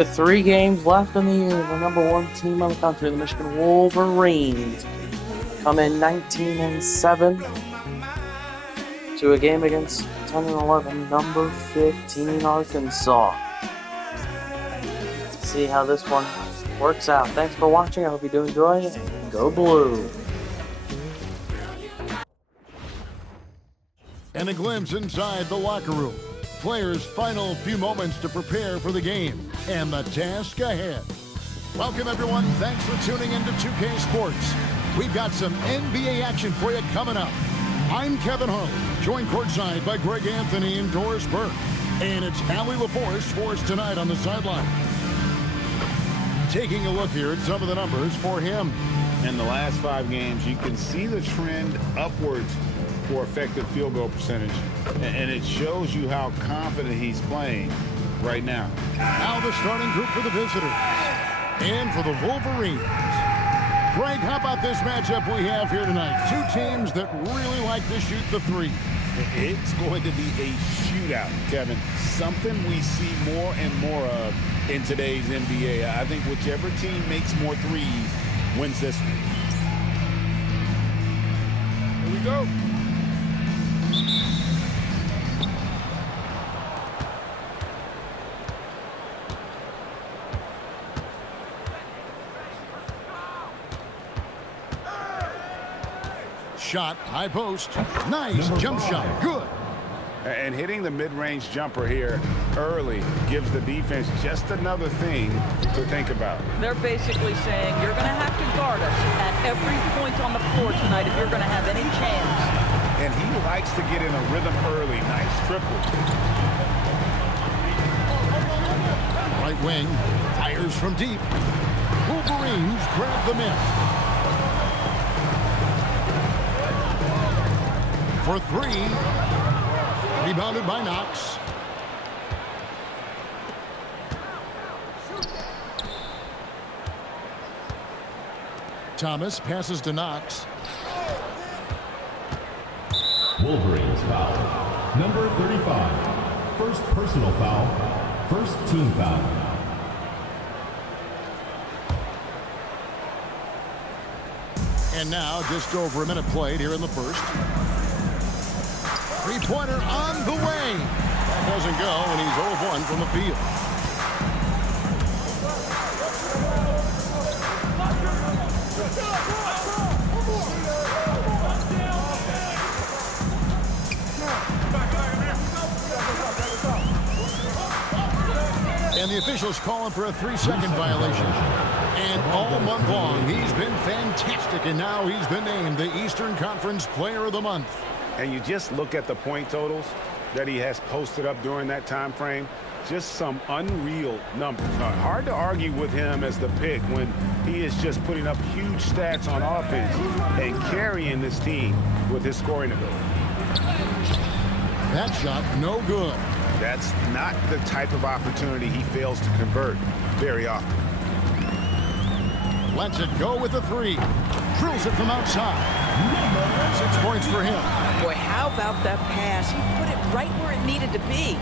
With 3 games left in the year, the number 1 team in the country, the Michigan Wolverines, come in 19-7 to a game against 10-11, number 15 Arkansas. Let's see how this one works out. Thanks for watching. I hope you do enjoy it. Go Blue! And a glimpse inside the locker room. Players' final few moments to prepare for the game and the task ahead. Welcome, everyone. Thanks for tuning into 2K Sports. We've got some NBA action for you coming up. I'm Kevin Harlan, joined courtside by Greg Anthony and Doris Burke. And it's Allie LaForce for us tonight on the sideline. Taking a look here at some of the numbers for him. In the last 5 games, you can see the trend upwards for effective field goal percentage, and it shows you how confident he's playing right now. Now the starting group for the visitors and for the Wolverines. Greg, how about this matchup we have here tonight? 2 teams that really like to shoot the 3. It's going to be a shootout, Kevin. Something we see more and more of in today's NBA. I think whichever team makes more threes wins this one. Here we go. Shot, high post, nice jump shot, good. And hitting the mid-range jumper here early gives the defense just another thing to think about. They're basically saying you're going to have to guard us at every point on the floor tonight if you're going to have any chance. And he likes to get in a rhythm early. Nice triple. Right wing, fires from deep. Wolverines grab the miss. For 3, rebounded by Knox. Thomas passes to Knox. Wolverines foul. Number 35. First personal foul. First team foul. And now just over a minute played here in the first. 3-pointer on the way. Doesn't go, and he's 0 of 1 from the field. And the officials calling for a 3-second violation. And all month long, he's been fantastic, and now he's been named the Eastern Conference Player of the Month. And you just look at the point totals that he has posted up during that time frame. Just some unreal numbers. Hard to argue with him as the pick when he is just putting up huge stats on offense and carrying this team with his scoring ability. That shot, no good. That's not the type of opportunity he fails to convert very often. Lets it go with the 3. Drills it from outside. 6 points for him. Boy, how about that pass? He put it right where it needed to be.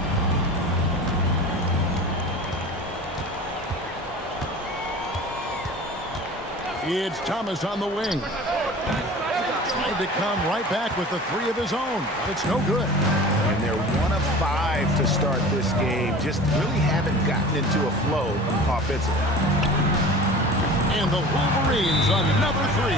It's Thomas on the wing. Tried to come right back with the 3 of his own. It's no good. And they're 1 of 5 to start this game. Just really haven't gotten into a flow offensively. And the Wolverines another 3.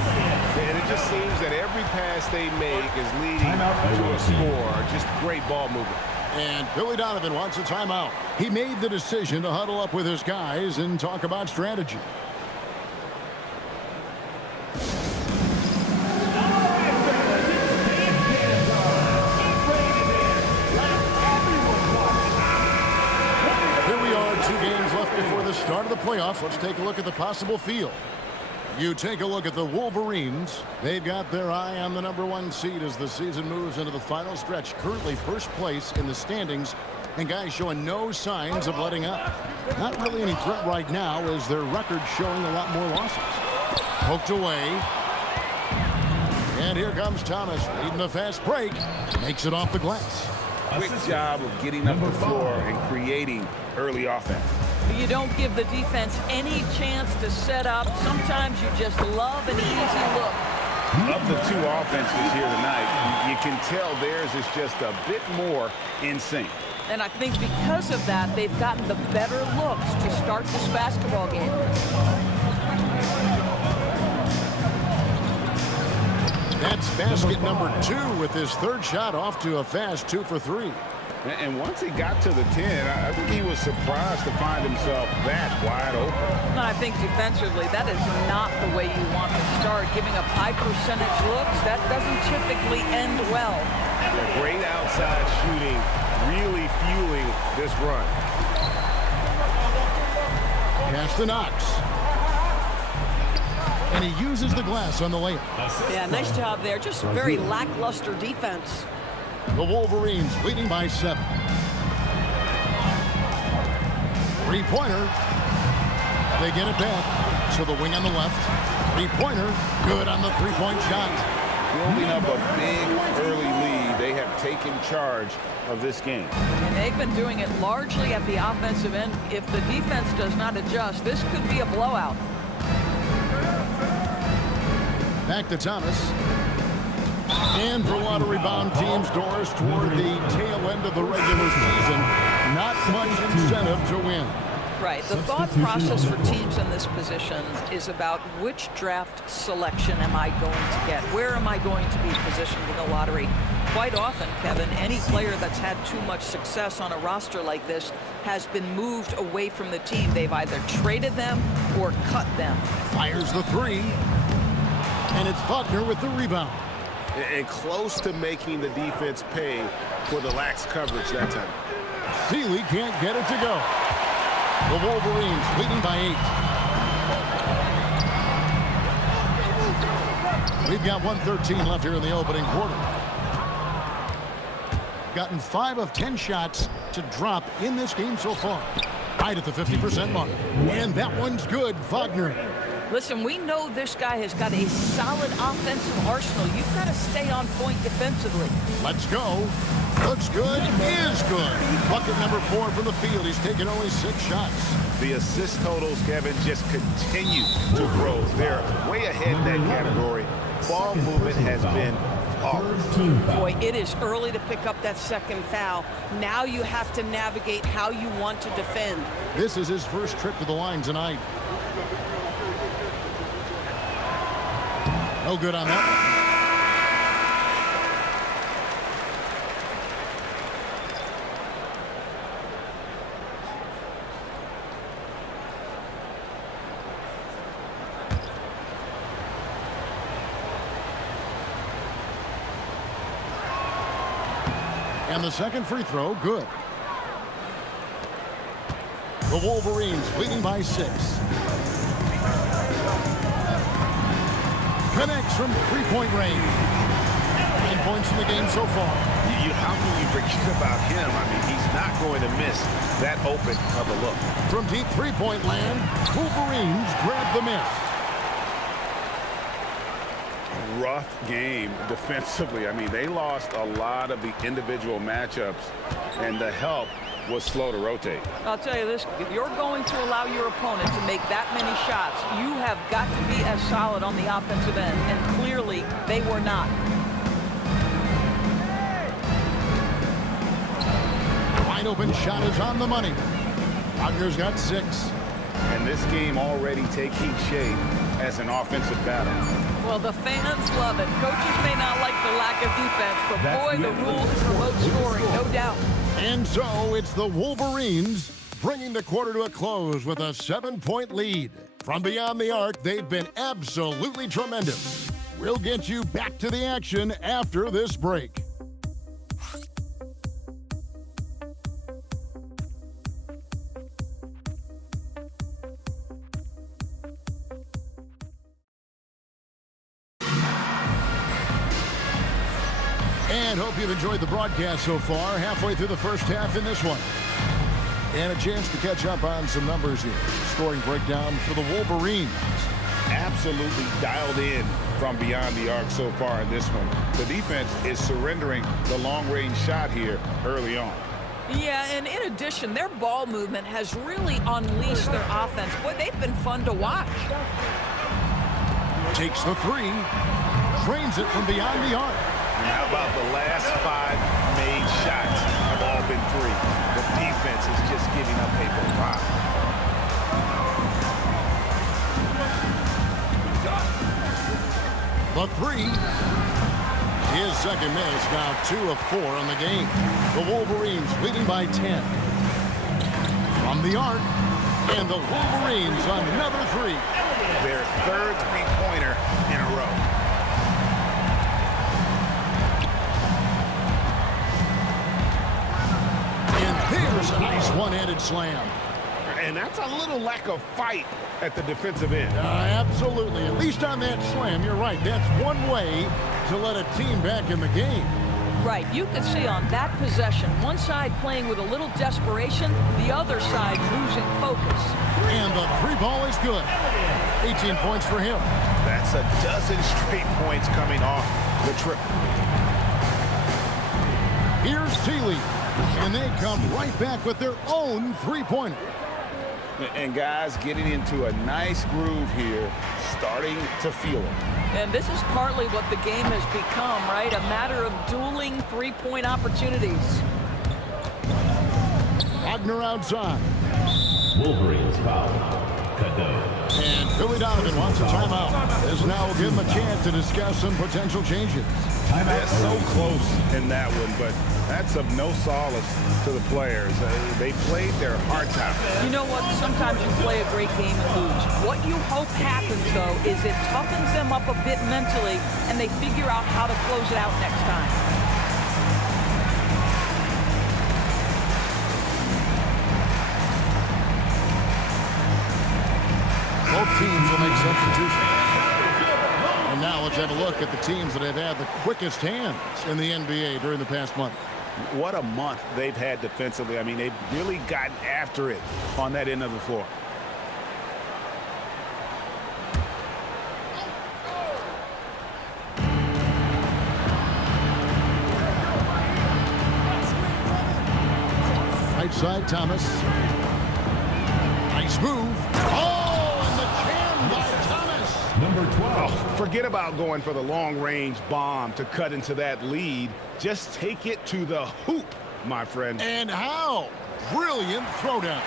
And it just seems that every pass they make is leading to a score. Just great ball movement. And Billy Donovan wants a timeout. He made the decision to huddle up with his guys and talk about strategy. Here we are, 2 games left before the start of the playoffs. Let's take a look at the possible field. You take a look at the Wolverines. They've got their eye on the number 1 seed as the season moves into the final stretch. Currently first place in the standings, and guys showing no signs of letting up. Not really any threat right now as their record showing a lot more losses. Poked away. And here comes Thomas leading the fast break. Makes it off the glass. Quick job of getting up the floor and creating early offense. You don't give the defense any chance to set up. Sometimes you just love an easy look. Of the two offenses here tonight, you can tell theirs is just a bit more in sync. And I think because of that, they've gotten the better looks to start this basketball game. That's basket number 2 with his third shot off to a fast 2 for 3. And once he got to the 10, I think he was surprised to find himself that wide open. I think defensively, that is not the way you want to start. Giving up high percentage looks, that doesn't typically end well. Yeah, great outside shooting, really fueling this run. Pass to Knox. And he uses the glass on the layup. Yeah, nice job there. Just very lackluster defense. The Wolverines leading by 7. Three-pointer. They get it back. So the wing on the left. Three-pointer. Good on the three-point shot. Building up a big early lead. They have taken charge of this game. And they've been doing it largely at the offensive end. If the defense does not adjust, this could be a blowout. Back to Thomas. And for a lot of rebound teams, Doris, toward the tail end of the regular season, not much incentive to win. Right. The thought process for teams in this position is about which draft selection am I going to get? Where am I going to be positioned in the lottery? Quite often, Kevin, any player that's had too much success on a roster like this has been moved away from the team. They've either traded them or cut them. Fires the three. And it's Faulkner with the rebound. And close to making the defense pay for the lax coverage that time. Seeley can't get it to go. The Wolverines leading by 8. We've got 1:13 left here in the opening quarter. Gotten 5 of 10 shots to drop in this game so far. Right at the 50% mark. And that one's good, Wagner. Listen, we know this guy has got a solid offensive arsenal. You've got to stay on point defensively. Let's go. Looks good, is good. Bucket number 4 from the field. He's taken only 6 shots. The assist totals, Kevin, just continue to grow. They're way ahead in that category. Ball movement has been flawless. Boy, it is early to pick up that second foul. Now you have to navigate how you want to defend. This is his first trip to the line tonight. No good on that one. And the second free throw, good. The Wolverines leading by 6. Connects from three-point range. 9 points in the game so far. How can you forget about him? I mean, he's not going to miss that open of a look. From deep three-point land, Wolverines grab the miss. Rough game defensively. I mean, they lost a lot of the individual matchups, and the help was slow to rotate. I'll tell you this, if you're going to allow your opponent to make that many shots, you have got to be as solid on the offensive end, and clearly they were not. Wide open shot is on the money. Wagner's got 6. And this game already taking shape as an offensive battle. Well, the fans love it. Coaches may not like the lack of defense, but boy, the rules promote scoring, no doubt. And so it's the Wolverines bringing the quarter to a close with a 7-point lead. From beyond the arc, they've been absolutely tremendous. We'll get you back to the action after this break. And hope you've enjoyed the broadcast so far. Halfway through the first half in this one. And a chance to catch up on some numbers here. Scoring breakdown for the Wolverines. Absolutely dialed in from beyond the arc so far in this one. The defense is surrendering the long-range shot here early on. Yeah, and in addition, their ball movement has really unleashed their offense. Boy, they've been fun to watch. Takes the three. Drains it from beyond the arc. And how about the last 5 made shots have all been three? The defense is just giving up a barrage. The three. His second miss, now 2 of 4 on the game. The Wolverines leading by 10. From the arc, and the Wolverines on another three. Their third three-pointer in a row. And there's a nice one-handed slam. And that's a little lack of fight at the defensive end. Absolutely. At least on that slam, you're right. That's one way to let a team back in the game. Right, you could see on that possession, one side playing with a little desperation, the other side losing focus. And the three ball is good. 18 points for him. That's a dozen straight points coming off the triple. Here's Seeley. And they come right back with their own three-pointer. And guys getting into a nice groove here, starting to feel it. And this is partly what the game has become, right? A matter of dueling three-point opportunities. Wagner outside. Wolverines foul. Cut down. And Billy Donovan wants a timeout. This now will give him a chance to discuss some potential changes. They're so close in that one, but that's of no solace to the players. They played their hearts out. You know what? Sometimes you play a great game and lose. What you hope happens, though, is it toughens them up a bit mentally, and they figure out how to close it out next time. Both teams will make substitutions. And now let's have a look at the teams that have had the quickest hands in the NBA during the past month. What a month they've had defensively. I mean, they've really gotten after it on that end of the floor. Right side, Thomas. Nice move. Oh, and the jam by Thomas. Number 12. Oh, forget about going for the long-range bomb to cut into that lead. Just take it to the hoop, my friend. And how? Brilliant throwdown.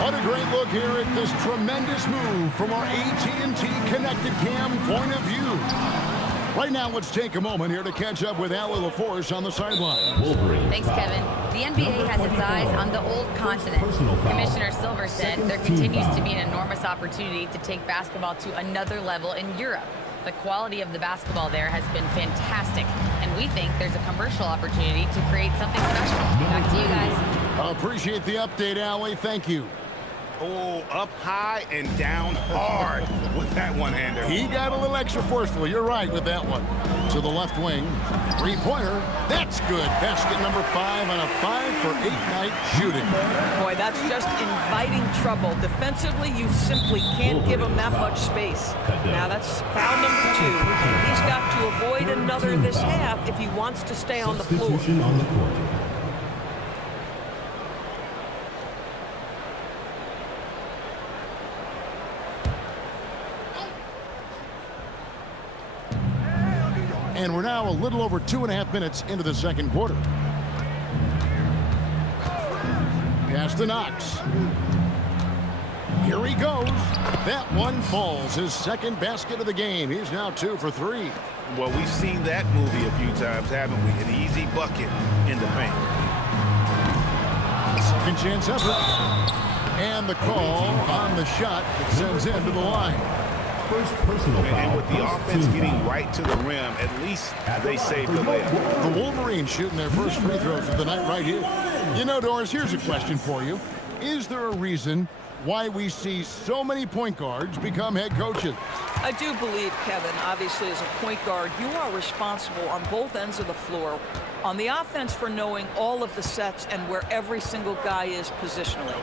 What a great look here at this tremendous move from our AT&T Connected Cam point of view. Right now, let's take a moment here to catch up with Allie LaForce on the sideline. Wolverines Thanks, foul. Kevin. The NBA has its eyes on the old continent. Personal foul. Commissioner Silver said there continues to be an enormous opportunity to take basketball to another level in Europe. The quality of the basketball there has been fantastic, and we think there's a commercial opportunity to create something special. Back to you guys. Appreciate the update, Allie. Thank you. Oh, up high and down hard with that one-hander. He got a little extra forceful. You're right with that one. To the left wing. Three-pointer. That's good. Basket number 5 on a 5-for-8 night shooting. Boy, that's just inviting trouble. Defensively, you simply can't give him that much space. Now that's foul number 2. He's got to avoid another this half if he wants to stay on the floor. Substitution on the court. And we're now a little over 2.5 minutes into the second quarter. Pass to Knox. Here he goes. That one falls. His second basket of the game. He's now 2 for 3. Well, we've seen that movie a few times, haven't we? An easy bucket in the paint. Second chance effort. And the call on the shot that sends him to the line. First personal foul. And with the First offense team getting foul. right to the rim, at least they saved the layup. The Wolverines shooting their first free throws of the night right here. You know, Doris, here's a question for you. Is there a reason why we see so many point guards become head coaches? I do believe, Kevin, obviously as a point guard, you are responsible on both ends of the floor. On the offense for knowing all of the sets and where every single guy is positionally.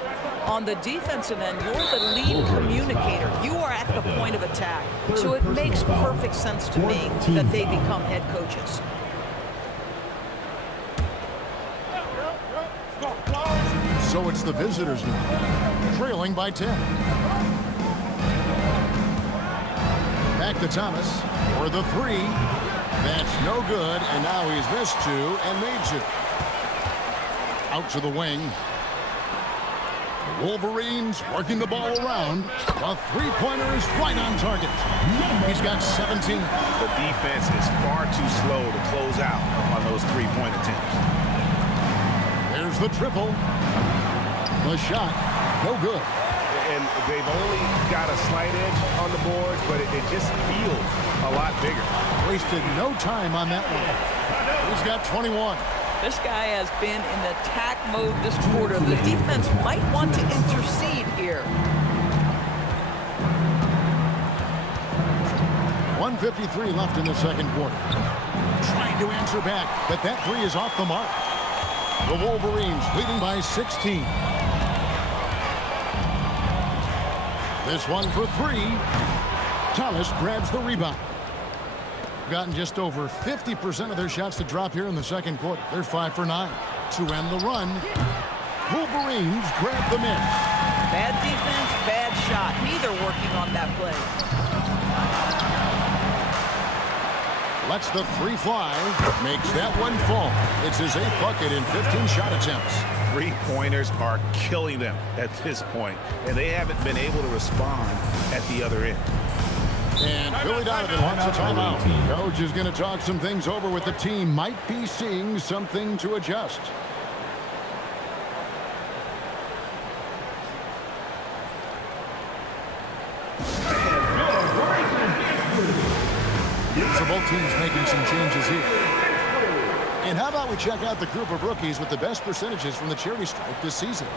On the defensive end, you're the lead communicator. You are at the point of attack. So it makes perfect sense to me that they become head coaches. So it's the visitors now, trailing by 10. Back to Thomas for the three. That's no good, and now he's missed two and made two. Out to the wing. The Wolverines working the ball around. The three-pointer is right on target. He's got 17. The defense is far too slow to close out on those three-point attempts. There's the triple. The shot, no good. And they've only got a slight edge on the boards, but it just feels a lot bigger. Wasted no time on that one. He's got 21. This guy has been in attack mode this quarter. The defense might want to intercede here. 1:53 left in the second quarter. Trying to answer back, but that three is off the mark. The Wolverines leading by 16. This one for three. Thomas grabs the rebound. Gotten just over 50% of their shots to drop here in the second quarter. They're 5 for 9 to end the run. Wolverines grab the miss. Bad defense, bad shot. Neither working on that play. Lets the three fly. Makes that one fall. It's his 8th bucket in 15 shot attempts. Three-pointers are killing them at this point, and they haven't been able to respond at the other end. And Billy Donovan wants a timeout. Coach is going to talk some things over with the team. Might be seeing something to adjust. So both teams making some changes here. And how about we check out the group of rookies with the best percentages from the charity stripe this season?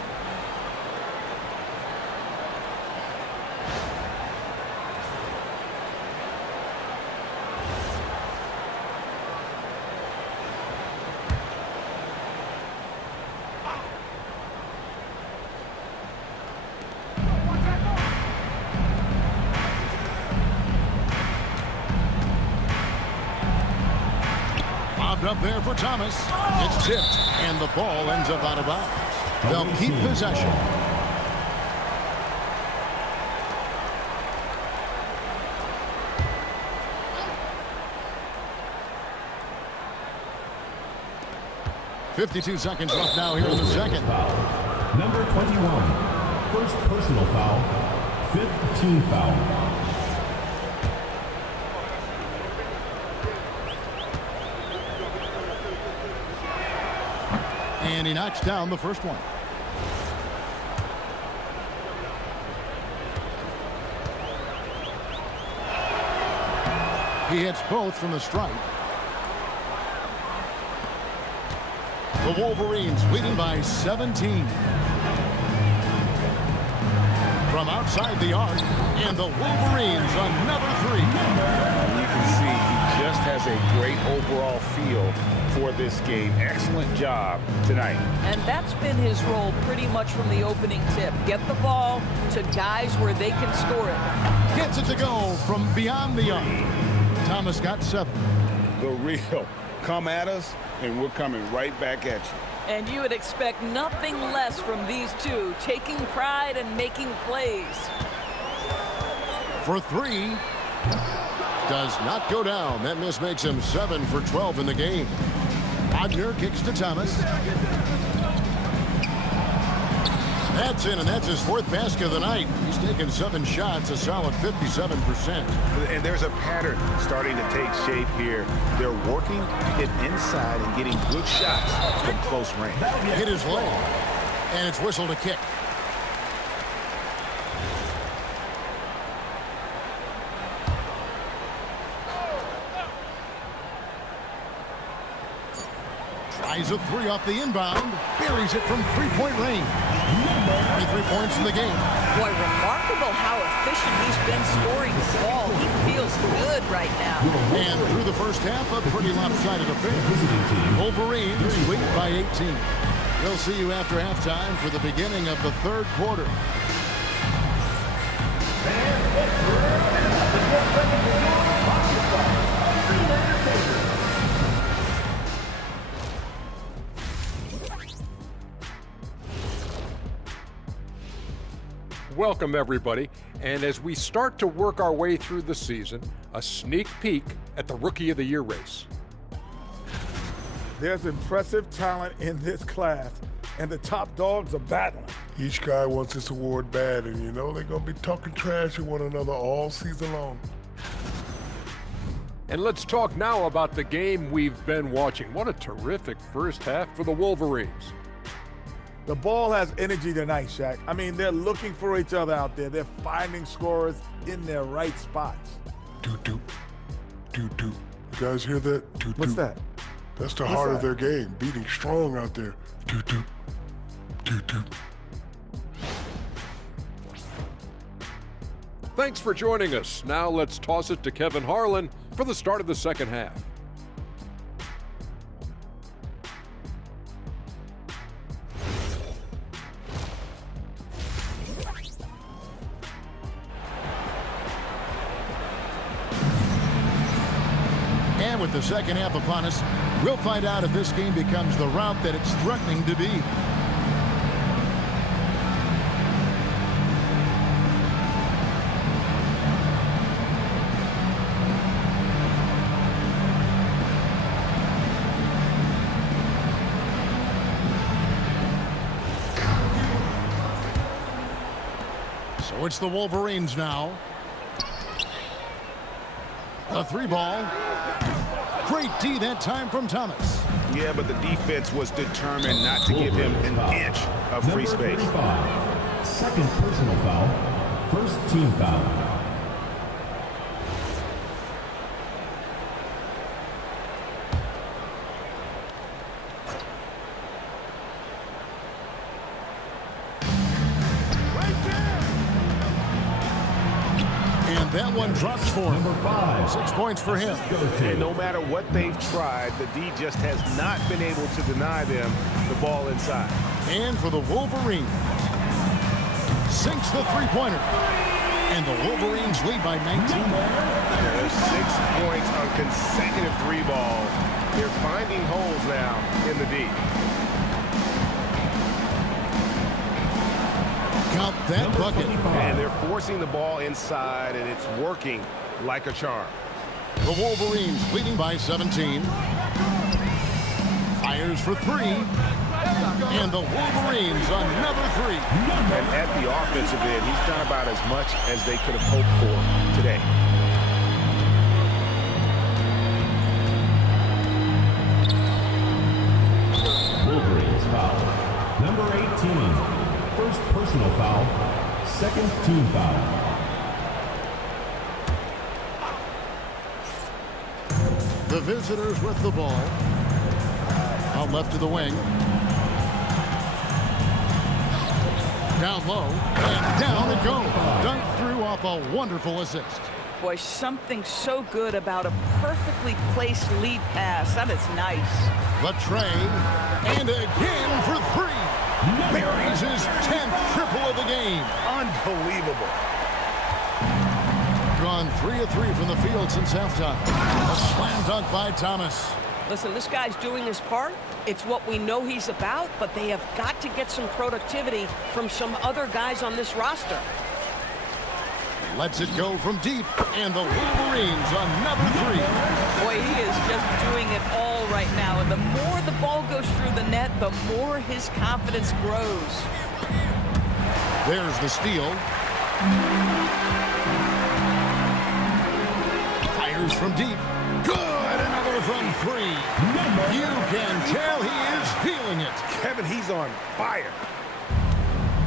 Up there for Thomas. It's tipped, and the ball ends up out of bounds. They'll keep possession. .52 left now here in the second. Number 21. First personal foul. 5th team foul. And he knocks down the first one. He hits both from the stripe. The Wolverines leading by 17. From outside the arc, and the Wolverines another three. You can see he just has a great overall feel for this game. Excellent job tonight. And that's been his role pretty much from the opening tip. Get the ball to guys where they can score it. Gets it to go from beyond the arc. Thomas got 7. The real come at us, and we're coming right back at you. And you would expect nothing less from these two, taking pride and making plays. For three. Does not go down. That miss makes him 7 for 12 in the game. Wagner kicks to Thomas. That's in, and that's his 4th basket of the night. He's taken 7 shots, a solid 57%. And there's a pattern starting to take shape here. They're working it inside and getting good shots from close range. Hit his leg, and it's whistled a kick. Tries a three off the inbound. Buries it from three-point range. 23 points in the game. Boy, remarkable how efficient he's been scoring the ball. He feels good right now. And through the first half, a pretty lopsided affair. Wolverines lead by 18. We'll see you after halftime for the beginning of the third quarter. welcome everybody. And as we start to work our way through the season, a sneak peek at the Rookie of the Year race. There's impressive talent in this class, and the top dogs are battling. Each guy wants this award bad, and you know they're going to be talking trash to one another all season long. And let's talk now about the game we've been watching. What a terrific first half for the Wolverines. The ball has energy tonight, Shaq. I mean, they're looking for each other out there. They're finding scorers in their right spots. Doot-doot. Doot-doot. You guys hear that? Doot-doot. What's that? That's the heart of their game, beating strong out there. Doot-doot. Doot-doot. Thanks for joining us. Now let's toss it to Kevin Harlan for the start of the second half. And with the second half upon us, we'll find out if this game becomes the route that it's threatening to be. So it's the Wolverines now. A three ball. Great D that time from Thomas. Yeah, but the defense was determined not to give him an inch of free space. 35. Second personal foul. First team foul. And that one drops for him. Number 5. 6 points for him. And no matter what they've tried, the D just has not been able to deny them the ball inside. And for the Wolverines, sinks the three-pointer. And the Wolverines lead by 19. There's 6 points on consecutive three balls. They're finding holes now in the D. Count that bucket. And they're forcing the ball inside, and it's working like a charm. The Wolverines leading by 17. Fires for three. And the Wolverines another three. And at the offensive end, he's done about as much as they could have hoped for today. Wolverines foul. Number 18. First personal foul. Second team foul. The visitors with the ball. Out left to the wing. Down low. And down it goes. Dunked through off a wonderful assist. Boy, something so good about a perfectly placed lead pass. That is nice. The tray. And again for three. Buries his 10th triple of the game. Unbelievable. Gone 3 of 3 from the field since halftime. A slam dunk by Thomas. Listen, this guy's doing his part. It's what we know he's about, but they have got to get some productivity from some other guys on this roster. Lets it go from deep, and the Wolverines another three. Boy, he is just doing it all right now. And the more the ball goes through the net, the more his confidence grows. There's the steal. Fires from deep. Good, another from three. You can tell he is feeling it. Kevin, he's on fire.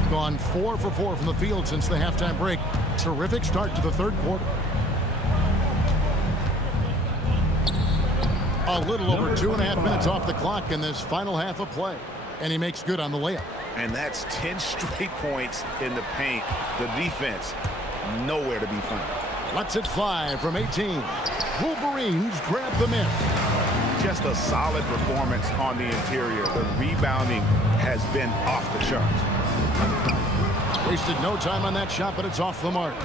Gone 4 for 4 from the field since the halftime break. Terrific start to the third quarter. A little over 2.5 minutes off the clock in this final half of play. And he makes good on the layup. And that's 10 straight points in the paint. The defense, nowhere to be found. Lets it fly from 18. Wolverines grab the miss. Just a solid performance on the interior. The rebounding has been off the charts. Wasted no time on that shot, but it's off the mark.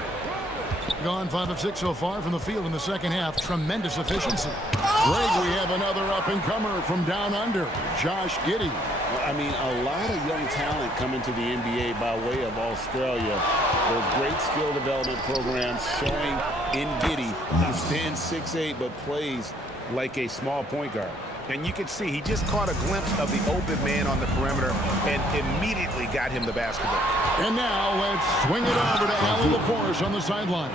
Gone 5 of 6 so far from the field in the second half. Tremendous efficiency. Greg, we have another up-and-comer from down under, Josh Giddey. Well, I mean, a lot of young talent coming to the NBA by way of Australia. Those great skill development programs showing in Giddey, who stands 6'8", but plays like a small point guard. And you can see he just caught a glimpse of the open man on the perimeter and immediately got him the basketball. And now let's swing it over to Allie LaForce on the sideline.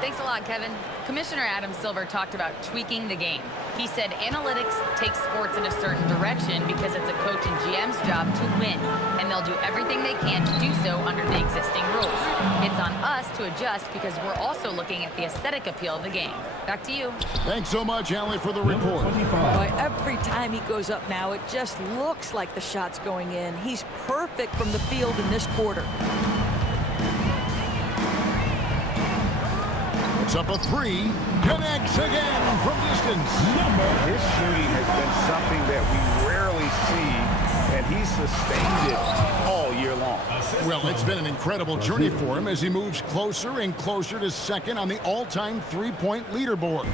Thanks a lot, Kevin. Commissioner Adam Silver talked about tweaking the game. He said analytics takes sports in a certain direction because it's a coach and GM's job to win, and they'll do everything they can to do so under the existing rules. It's on us to adjust because we're also looking at the aesthetic appeal of the game. Back to you. Thanks so much, Allie, for the report. Boy, every time he goes up now, it just looks like the shot's going in. He's perfect from the field in this quarter. It's up a 3. Connects again from distance. His shooting has been something that we rarely see, and he's sustained it all year long. Well, it's been an incredible journey for him as he moves closer and closer to second on the all-time three-point leaderboard.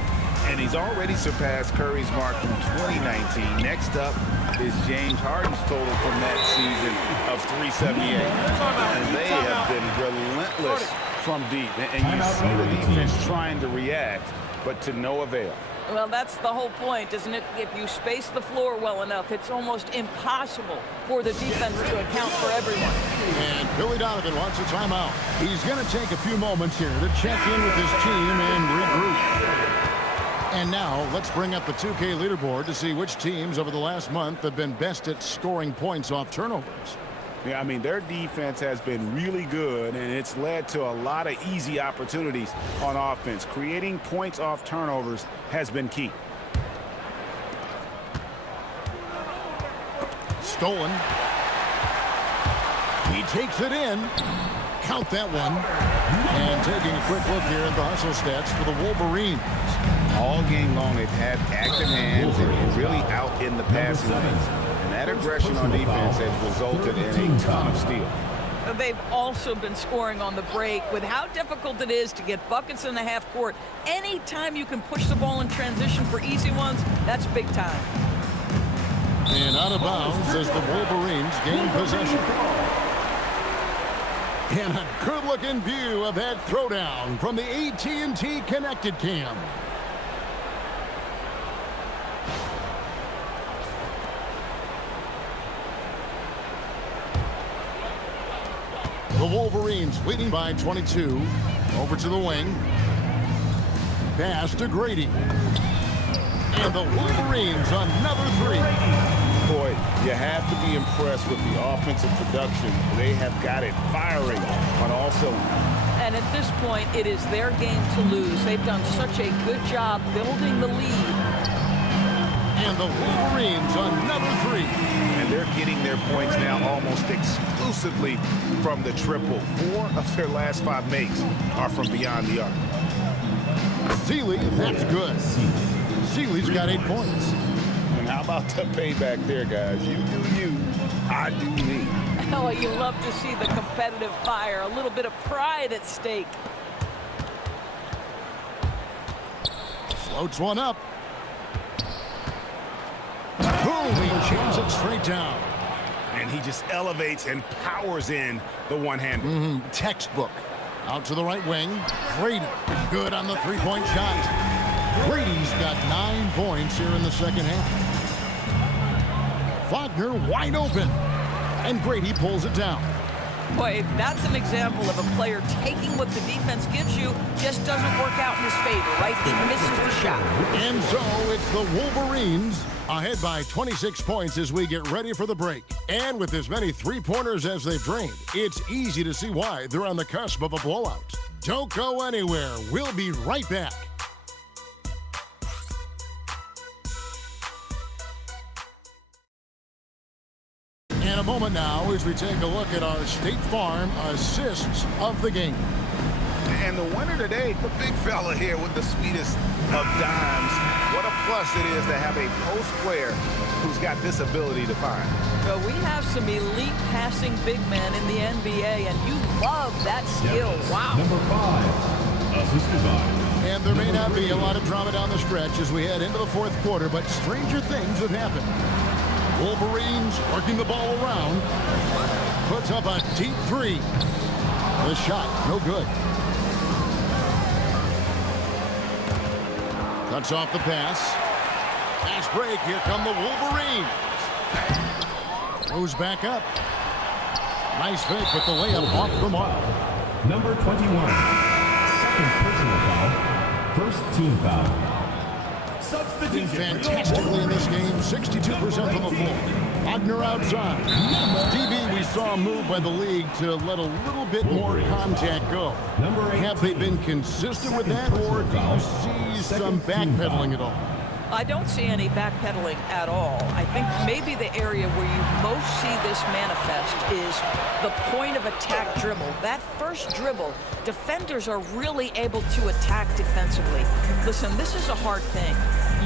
And he's already surpassed Curry's mark from 2019. Next up is James Harden's total from that season of 378. And they have been relentless from deep. And you see the defense trying to react, but to no avail. Well, that's the whole point, isn't it? If you space the floor well enough, it's almost impossible for the defense to account for everyone. And Billy Donovan wants a timeout. He's going to take a few moments here to check in with his team and regroup. And now let's bring up the 2K leaderboard to see which teams over the last month have been best at scoring points off turnovers. Yeah, I mean, their defense has been really good, and it's led to a lot of easy opportunities on offense. Creating points off turnovers has been key. Stolen. He takes it in. Count that one. And taking a quick look here at the hustle stats for the Wolverines. All game long, they've had active hands and really out in the passing lanes. And that aggression on defense has resulted in a ton of steals. They've also been scoring on the break. With how difficult it is to get buckets in the half court, anytime you can push the ball in transition for easy ones, that's big time. And out of bounds as the Wolverines gain possession. And a good-looking view of that throwdown from the AT&T Connected Cam. The Wolverines leading by 22. Over to the wing. Pass to Grady. And the Wolverines another 3. Boy, you have to be impressed with the offensive production. They have got it firing on all cylinders. And at this point, it is their game to lose. They've done such a good job building the lead. And the Wolverines another 3. And they're getting their points now almost exclusively from the triple. 4 of their last 5 makes are from beyond the arc. Seeley, that's good. Seeley's got 8 points. And how about the payback there, guys? You do you, I do me. Oh, you love to see the competitive fire, a little bit of pride at stake. Floats one up. Boom, he jams it straight down. And he just elevates and powers in the one-hander. Textbook. Out to the right wing. Grady, good on the three-point shot. Grady's got 9 points here in the second half. Wagner wide open. And Grady pulls it down. Boy, that's an example of a player taking what the defense gives you, just doesn't work out in his favor, right? He misses the shot. And so it's the Wolverines ahead by 26 points as we get ready for the break. And with as many three-pointers as they've drained, it's easy to see why they're on the cusp of a blowout. Don't go anywhere. We'll be right back. In a moment now as we take a look at our State Farm assists of the game. And the winner today, the big fella here with the sweetest of dimes. What a plus it is to have a post player who's got this ability to find. Well, we have some elite passing big men in the NBA, and you love that skill. Wow. Number 5. assisted by. And there may not be a lot of drama down the stretch as we head into the fourth quarter, but stranger things have happened. Wolverines working the ball around. Puts up a deep three. The shot, no good. Cuts off the pass. Pass break. Here come the Wolverines. Goes back up. Nice fake, but the layup off the mark. Number 21. Second personal foul. First team foul. Did fantastically in this game. 62% from the floor. Wagner outside. DB, we saw a move by the league to let a little bit more contact go. Have they been consistent with that, or do you see some backpedaling at all? I don't see any backpedaling at all. I think maybe the area where you most see this manifest is the point of attack dribble. That first dribble, defenders are really able to attack defensively. Listen, this is a hard thing.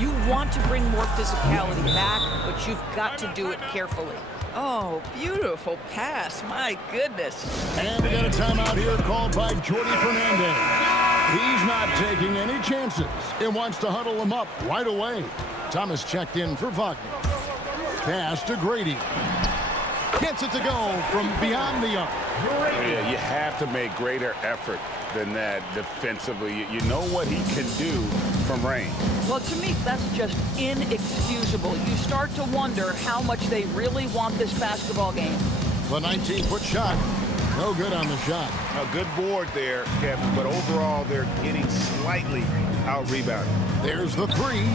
You want to bring more physicality back, but you've got to do it carefully. Oh, beautiful pass. My goodness. And we got a timeout here called by Jordi Fernandez. He's not taking any chances. It wants to huddle him up right away. Thomas checked in for Wagner. Pass to Grady. Gets it to go from beyond the arc. Yeah, you have to make greater effort than that defensively. You know what he can do from range. Well, to me, that's just inexcusable. You start to wonder how much they really want this basketball game. The 19-foot shot. No good on the shot. A good board there, Kevin, but overall they're getting slightly out-rebounded. There's the three.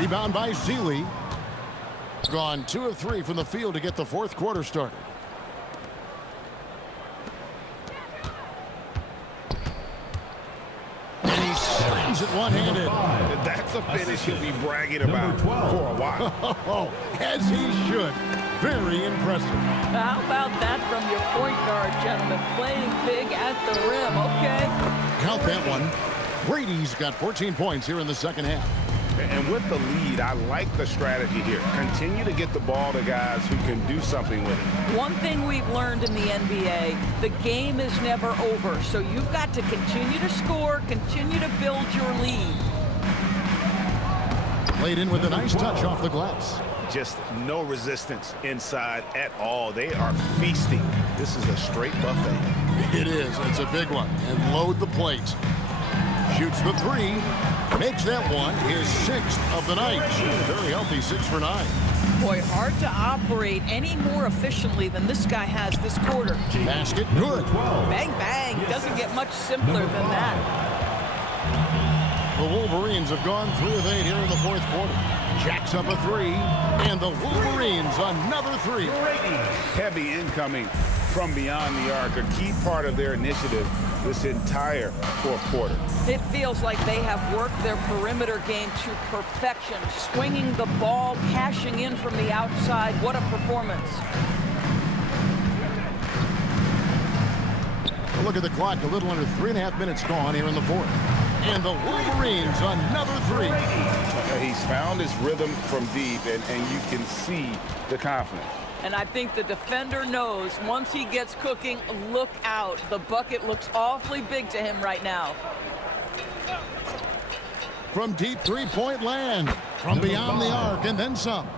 Rebound by Seeley. Gone 2 of 3 from the field to get the fourth quarter started. And he slams it one-handed. That's a finish he'll be bragging about for a while. As he should. Very impressive. How about that from your point guard, gentlemen? Playing big at the rim, okay? Count that one. Brady's got 14 points here in the second half. And with the lead, I like the strategy here. Continue to get the ball to guys who can do something with it. One thing we've learned in the NBA, the game is never over. So you've got to continue to score, continue to build your lead. Played in with a nice touch off the glass. Just no resistance inside at all. They are feasting. This is a straight buffet. It is. It's a big one. And load the plate. Shoots the three. Makes that one his 6th of the night. Very healthy, 6 for 9. Boy, hard to operate any more efficiently than this guy has this quarter. Basket good. Bang, bang. Doesn't get much simpler than that. The Wolverines have gone 3 of 8 here in the fourth quarter. Jacks up a 3. And the Wolverines another 3. Heavy incoming from beyond the arc. A key part of their initiative this entire fourth quarter. It feels like they have worked their perimeter game to perfection. Swinging the ball, cashing in from the outside. What a performance. Look at the clock. A little under 3.5 minutes gone here in the fourth. And the Wolverines another 3. He's found his rhythm from deep, and you can see the confidence. And I think the defender knows once he gets cooking, look out. The bucket looks awfully big to him right now. From deep three-point land. From beyond the arc and then some.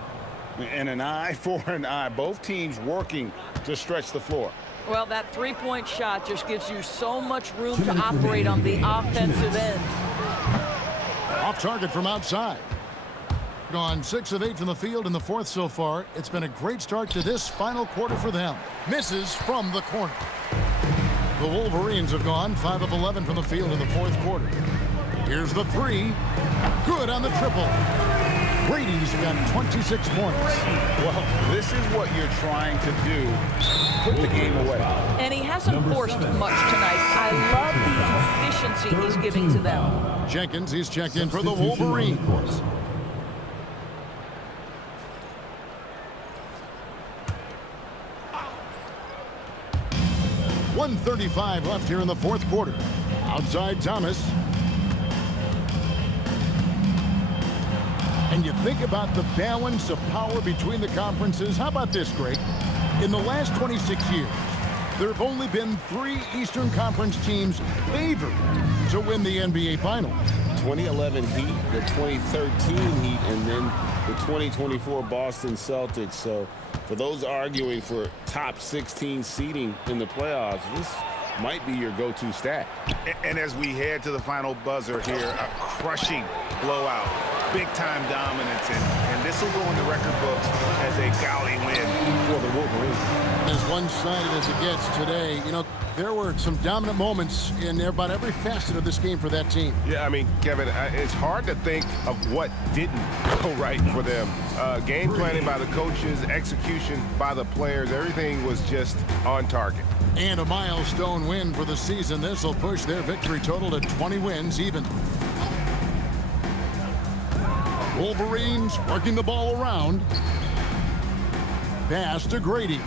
And an eye for an eye. Both teams working to stretch the floor. Well, that three-point shot just gives you so much room to operate on the offensive end. Off target from outside. Gone 6 of 8 from the field in the fourth so far. It's been a great start to this final quarter for them. Misses from the corner. The Wolverines have gone 5 of 11 from the field in the fourth quarter. Here's the 3. Good on the triple. Brady's got 26 points. Well, this is what you're trying to do. Put the game away. And he hasn't forced much tonight. I love the efficiency he's giving to them. Jenkins, he's checked in for the Wolverines. 1:35 left here in the fourth quarter. Outside Thomas. And you think about the balance of power between the conferences. How about this, Greg? In the last 26 years, there have only been 3 Eastern Conference teams favored to win the NBA Finals. 2011 Heat, the 2013 Heat, and then the 2024 Boston Celtics. So for those arguing for top 16 seeding in the playoffs, this might be your go-to stat. And as we head to the final buzzer here, a crushing blowout, big-time dominance, and this will go in the record books as a gaudy win for the Wolverines. As one-sided as it gets today, you know, there were some dominant moments in about every facet of this game for that team. Yeah, I mean, Kevin, it's hard to think of what didn't go right for them. Game planning by the coaches, execution by the players, everything was just on target. And a milestone win for the season. This will push their victory total to 20 wins even. Wolverines working the ball around. Pass to Grady.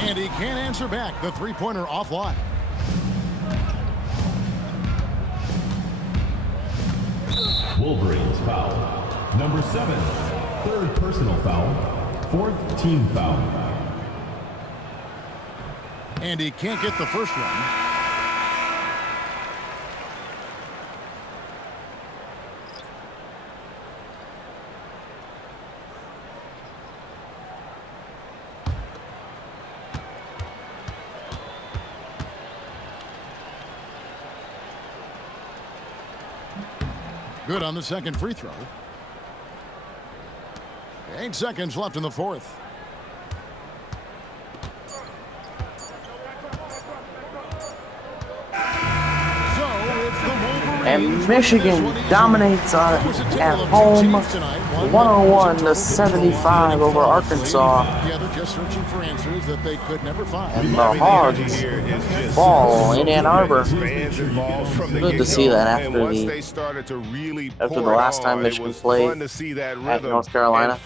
And he can't answer back. The three-pointer offline. Wolverines foul. Number 7, third personal foul, fourth team foul. And he can't get the first one. Good on the second free throw. 8 seconds left in the fourth. And Michigan dominates at home 101-75 over Arkansas. And the Hogs fall in Ann Arbor. Good to see that after the last time Michigan played at North Carolina,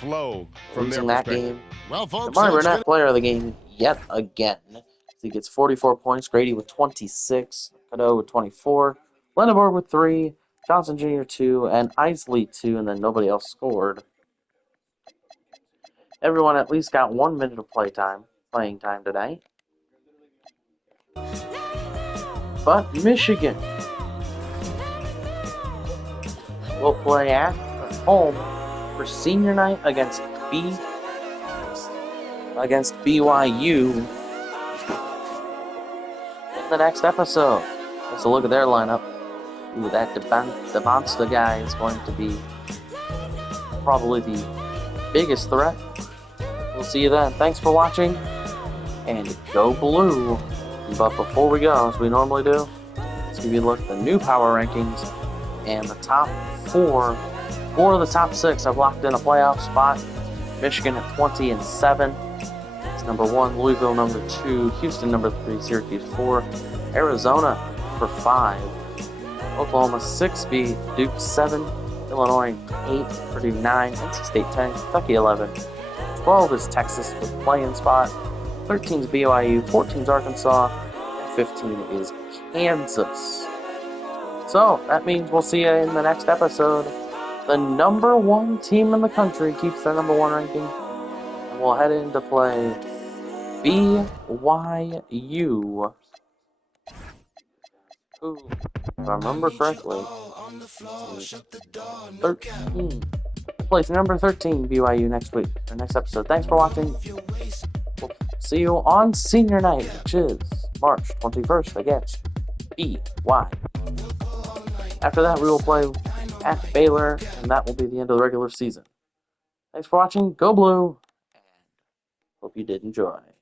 losing that game. The Marty Burnett player of the game yet again. He gets 44 points, Grady with 26, Cadeau with 24. Lenneborg with 3, Johnson Jr. 2, and Isley 2, and then nobody else scored. Everyone at least got 1 minute of playing time today. But Michigan will play at home for senior night against BYU in the next episode. Let's look at their lineup. Ooh, that Devonsta guy is going to be probably the biggest threat. We'll see you then. Thanks for watching, and go blue. But before we go, as we normally do, let's give you a look at the new power rankings and the top 4. 4 of the top 6 have locked in a playoff spot. Michigan at 20-7. It's number 1. Louisville number 2. Houston number 3. Syracuse 4. Arizona for 5. Oklahoma 6, Duke 7, Illinois 8, Purdue 9, NC State 10, Kentucky 11. 12 is Texas with play-in spot. 13 is BYU, 14 is Arkansas, and 15 is Kansas. So that means we'll see you in the next episode. The number 1 team in the country keeps their number 1 ranking, and we'll head into play BYU. Who, if I remember correctly, 13. Place number 13, BYU next week, or next episode. Thanks for watching. We'll see you on senior night, which is March 21st against BYU. After that, we will play at Baylor, and that will be the end of the regular season. Thanks for watching. Go Blue. Hope you did enjoy.